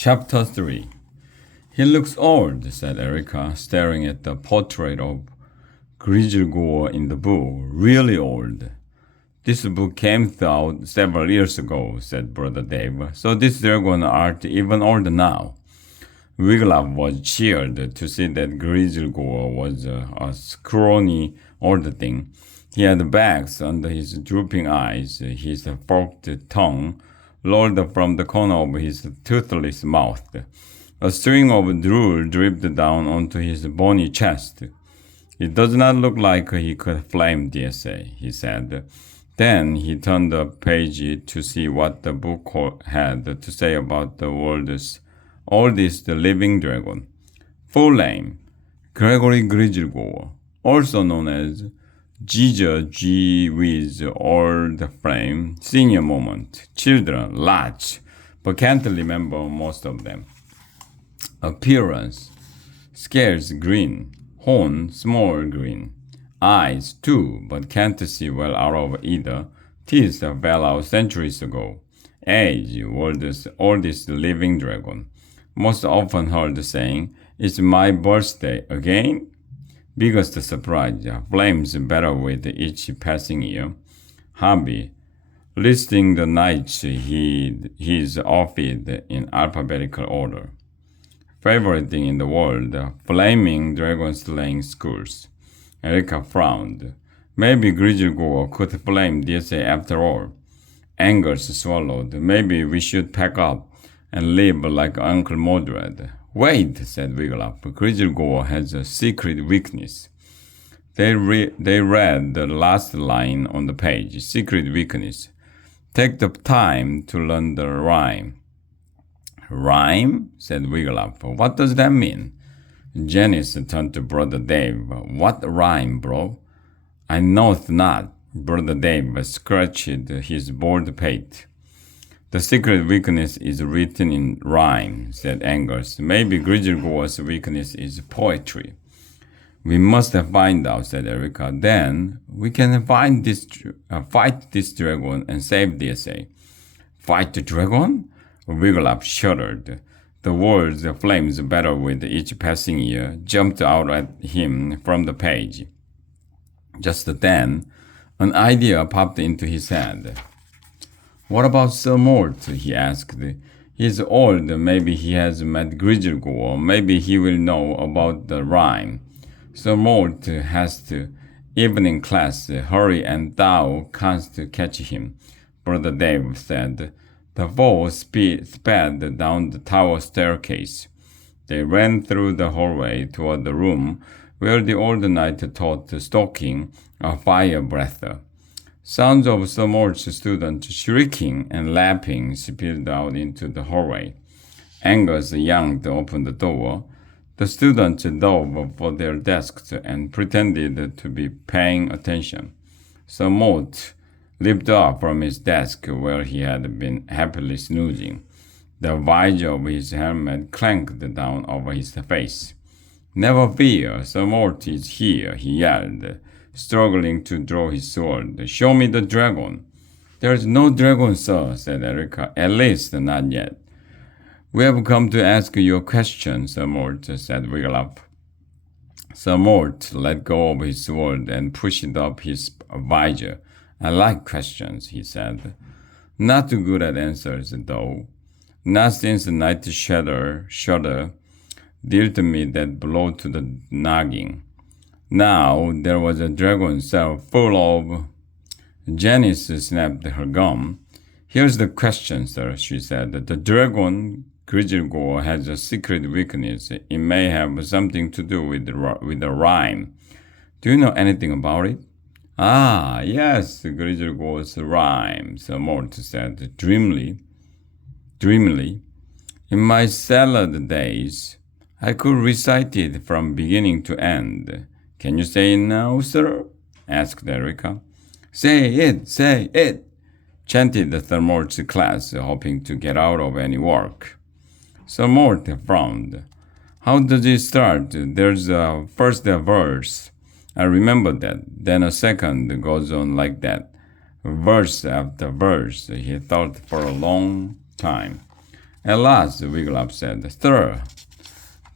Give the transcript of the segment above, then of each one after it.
Chapter 3. He looks old, said Erica, staring at the portrait of Grisel in the book. Really old. This book came out several years ago, said Brother Dave. So this dragon art even older now. Wiglaf was cheered to see that Grisel was a scrawny old thing. He had bags under his drooping eyes, his forked tongue rolled from the corner of his toothless mouth. A string of drool dripped down onto his bony chest. It does not look like he could flame the essay, he said. Then he turned the page to see what the book had to say about the world's oldest living dragon. Full name, Gregory Grisel, also known as Giza G. Wiz Old Frame, Senior Moment, Children, Large, but can't remember most of them. Appearance, scales green, horn small green, eyes two, but can't see well out of either, teeth fell out centuries ago, age, world's oldest living dragon. Most often heard saying, "It's my birthday again?" Biggest surprise, flames better with each passing year. Hobby, listing the nights he's offered in alphabetical order. Favorite thing in the world, flaming dragon slaying schools. Erica frowned. Maybe Grisel could flame DSA after all. Angers swallowed. Maybe we should pack up and live like Uncle Mordred. Wait, said Wiglaf. Grisel has a secret weakness. They read the last line on the page. Secret weakness. Take the time to learn the rhyme. Rhyme? Said Wiglaf. What does that mean? Janice turned to Brother Dave. What rhyme, bro? I knoweth not. Brother Dave scratched his bald pate. The secret weakness is written in rhyme, said Angus. Maybe Grisel weakness is poetry. We must find out, said Erica. Then we can fight this dragon and save the essay. Fight the dragon? Wiglaf shuddered. The words flames better with each passing year jumped out at him from the page. Just then, an idea popped into his head. What about Sir Mort? He asked. He's old, maybe he has met Grisel, maybe he will know about the rhyme. Sir Mort has to evening class, hurry and thou canst catch him, Brother Dave said. The four sped down the tower staircase. They ran through the hallway toward the room where the old knight taught stoking a fire breather. Sounds of Sir Mort's students shrieking and laughing spilled out into the hallway. Angus yanked open the door. The students dove for their desks and pretended to be paying attention. Sir Mort leaped up from his desk where he had been happily snoozing. The visor of his helmet clanked down over his face. Never fear, Sir Mort is here, he yelled, struggling to draw his sword. Show me the dragon. There is no dragon, sir, said Erica. At least not yet. We have come to ask you a question, Sir Mort, said Wiglaf. Sir Mort let go of his sword and pushed up his visor. I like questions, he said. Not too good at answers, though. Not since the night shudder dealt me that blow to the noggin. Now there was a dragon cell full of... Janice snapped her gum. Here's the question, sir, she said. The dragon Grisel has a secret weakness. It may have something to do with the rhyme. Do you know anything about it? Ah, yes, Grisel's rhyme, Sir Mort said dreamily. In my salad days, I could recite it from beginning to end. Can you say it now, sir? Asked Erica. Say it, chanted the Sir Mort's class, hoping to get out of any work. Sir Mort frowned. How does it start? There's first a verse. I remember that. Then a second goes on like that. Verse after verse. He thought for a long time. At last, Wiglaf said, Sir,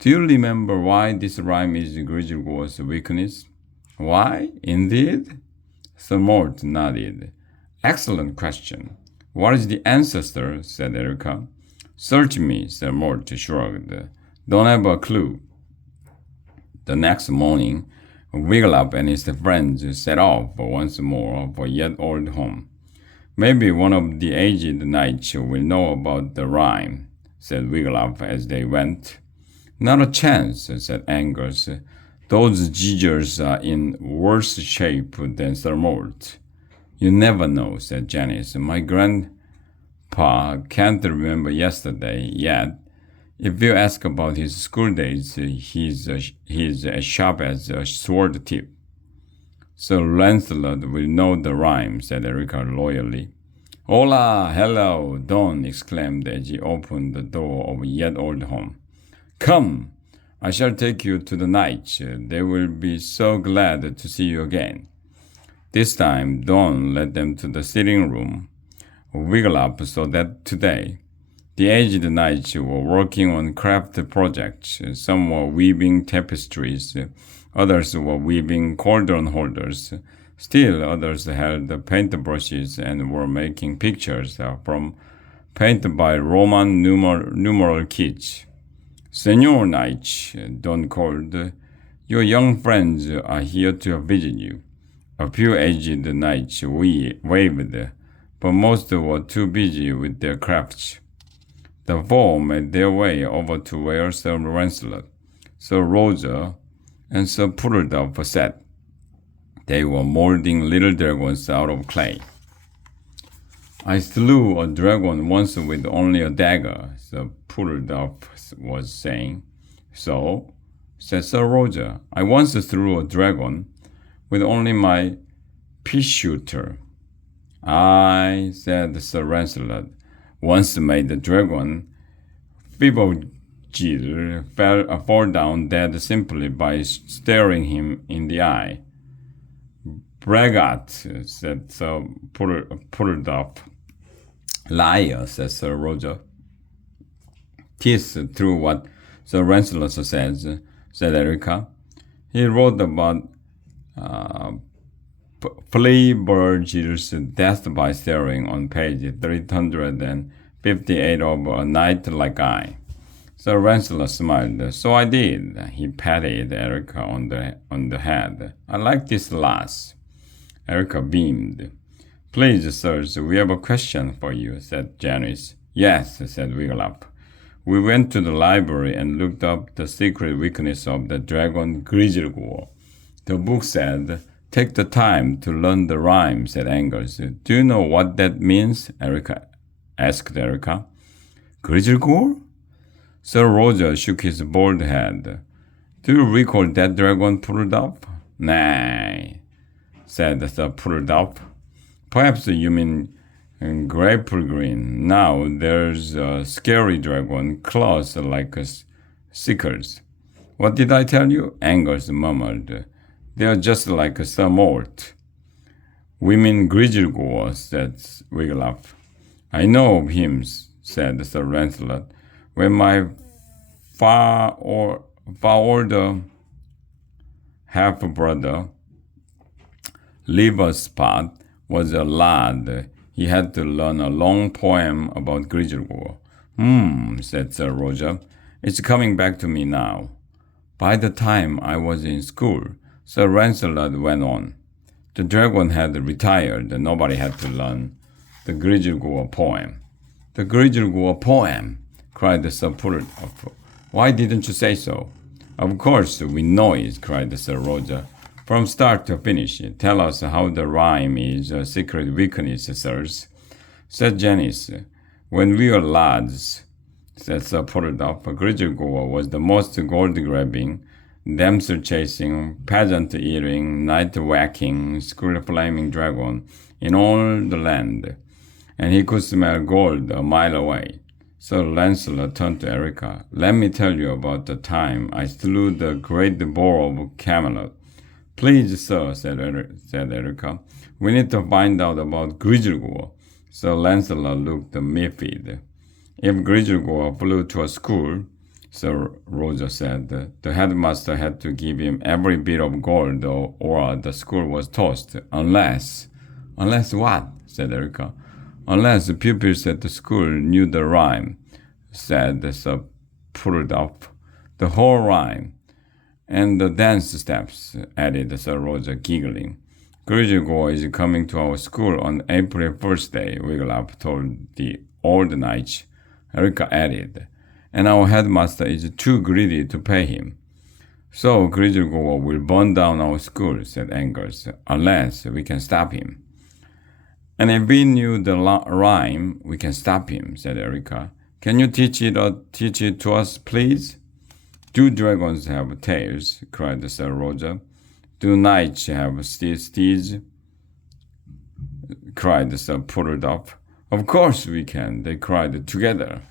do you remember why this rhyme is Grizzelgo's weakness? Why, indeed? Sir Mort nodded. Excellent question. What is the answer, sir? Said Erica. Search me, Sir Mort shrugged. Don't have a clue. The next morning, Wiglaf and his friends set off once more for yet old home. Maybe one of the aged knights will know about the rhyme, said Wiglaf as they went. Not a chance, said Angus. Those jiggers are in worse shape than Sir Mort. You never know, said Janice. My grandpa can't remember yesterday yet. If you ask about his school days, he's as sharp as a sword tip. Sir Lancelot will know the rhyme, said Erica loyally. Hola, hello, Don exclaimed as he opened the door of yet old home. Come, I shall take you to the knights. They will be so glad to see you again. This time, Don led them to the sitting room. Wiglaf saw that today the aged knights were working on craft projects. Some were weaving tapestries, others were weaving cauldron holders. Still others held paintbrushes and were making pictures from paint by Roman numeral kits. Senor Knight, Don called, your young friends are here to visit you. A few aged knights waved, but most were too busy with their crafts. The four made their way over to where Sir Lancelot, Sir Roger, and Sir Puddleduff sat. They were molding little dragons out of clay. I slew a dragon once with only a dagger, Sir Puddleduff was saying. So, said Sir Roger, I once slew a dragon with only my pea-shooter. I, said Sir Lancelot, once made the dragon Fibogil fall down dead simply by staring him in the eye. Braggart, said Sir Puddleduff. Liar, said Sir Roger. 'Tis true what Sir Lancelot says, said Erica. He wrote about Fleabagil's death by staring on page 358 of A Night Like I. Sir Lancelot smiled. So I did. He patted Erica on the head. I like this lass. Erica beamed. Please, sirs, we have a question for you, said Janice. Yes, said Wiglaf. We went to the library and looked up the secret weakness of the dragon Grizzelgor. The book said, take the time to learn the rhyme, said Angus. Do you know what that means? Erica asked Erica. Grizzelgor? Sir Roger shook his bald head. Do you recall that dragon Puddleduff? Nay, said Sir Puddleduff. Perhaps you mean Grapple-Green. Now there's a scary dragon, claws like sickles. What did I tell you? Angus murmured. They're just like Sir Mort. We mean Grizzelgor, said Wiglaf. I know of him, said Sir Lancelot. When my far older half-brother, Liverspot, was a lad, he had to learn a long poem about Grizzelgor. Said Sir Roger. It's coming back to me now. By the time I was in school, Sir Lancelot went on. The dragon had retired and nobody had to learn the Grizzelgor poem. The Grizzelgor poem, cried Sir Puddleduff. Why didn't you say so? Of course we know it, cried Sir Roger. From start to finish, tell us how the rhyme is a secret weakness, sirs, said Janice. When we were lads, said Sir Puddleduff, Grizzelgor was the most gold-grabbing, damsel-chasing, peasant-eating, night-whacking, school-flaming dragon in all the land, and he could smell gold a mile away. Sir Lancelot turned to Erica. Let me tell you about the time I slew the great boar of Camelot. Please, sir, said Erica. We need to find out about Grizzelgor. Sir Lancelot looked miffed. If Gryzhkov flew to a school, Sir Roger said, the headmaster had to give him every bit of gold or the school was toast. Unless what? Said Erica. Unless the pupils at the school knew the rhyme, said Sir Purudov. The whole rhyme. And the dance steps, added Sir Roger, giggling. Gryzhkov is coming to our school on April 1st day, Wiglaf told the old knights. Erica added, and our headmaster is too greedy to pay him. So Gryzhkov will burn down our school, said Angers, unless we can stop him. And if we knew the rhyme, we can stop him, said Erica. Can you teach it to us, please? Do dragons have tails? Cried Sir Roger. Do knights have steeds? Cried Sir Purudov. Of course we can, they cried together.